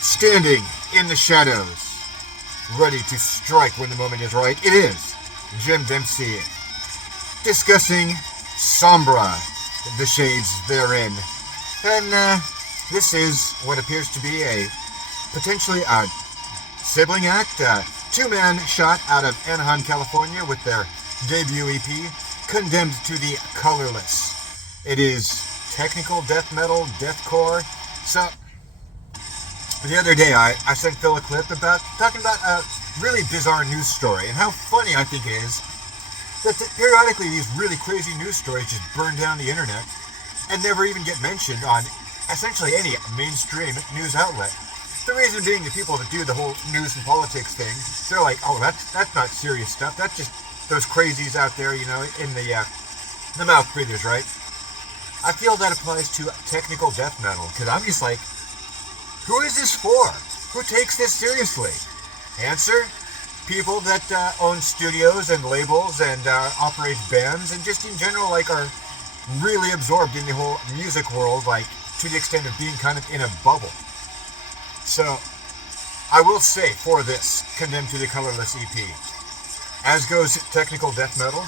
standing in the shadows, ready to strike when the moment is right. It is Jim Dempsey discussing Sombra, the shades therein. And this is what appears to be a potentially a sibling act, two-man shot out of Anaheim, California with their debut EP, Condemned to the Colorless. It is technical death metal, deathcore. So, the other day I sent Phil a clip about talking about a really bizarre news story and how funny I think it is that periodically these really crazy news stories just burn down the internet and never even get mentioned on essentially any mainstream news outlet. The reason being the people that do the whole news and politics thing, they're like, oh, that's not serious stuff. That's just those crazies out there, you know, in the mouth breathers, right? I feel that applies to technical death metal, because I'm just like, who is this for? Who takes this seriously? Answer? People that own studios and labels and operate bands and just in general like are really absorbed in the whole music world, like to the extent of being kind of in a bubble. So I will say for this Condemned to the Colorless EP, as goes technical death metal,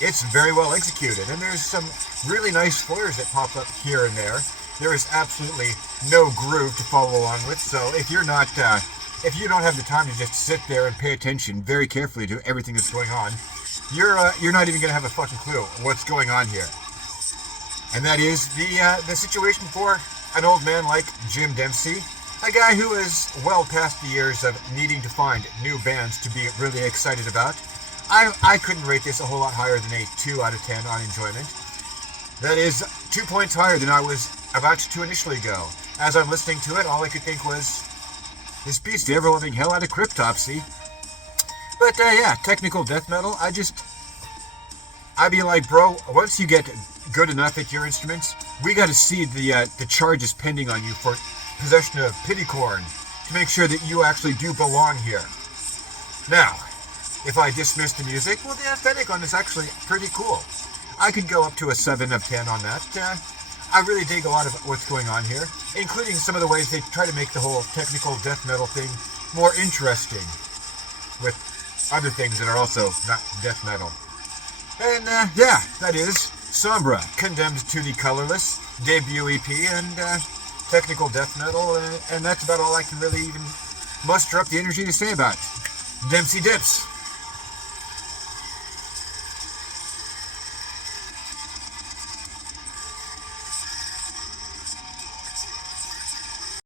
it's very well executed and there's some really nice flares that pop up here and there. There is absolutely no groove to follow along with, so if you're not if you don't have the time to just sit there and pay attention very carefully to everything that's going on, you're not even going to have a fucking clue what's going on here. And that is the situation for an old man like Jim Dempsey, a guy who is well past the years of needing to find new bands to be really excited about. I couldn't rate this a whole lot higher than a 2 out of 10 on enjoyment. That is 2 points higher than I was about to initially go. As I'm listening to it, all I could think was, this beats the ever-loving hell out of Cryptopsy. But yeah, technical death metal, I'd be like, bro, once you get good enough at your instruments, we got to see the charges pending on you for possession of pity-corn to make sure that you actually do belong here. Now, if I dismiss the music, well, the aesthetic on is actually pretty cool. I could go up to a 7 of 10 on that. I really dig a lot of what's going on here, including some of the ways they try to make the whole technical death metal thing more interesting with other things that are also not death metal. And yeah, that is Sombra, Condemned to the Colorless, debut EP, and technical death metal, and that's about all I can really even muster up the energy to say about it. Dempsey dips.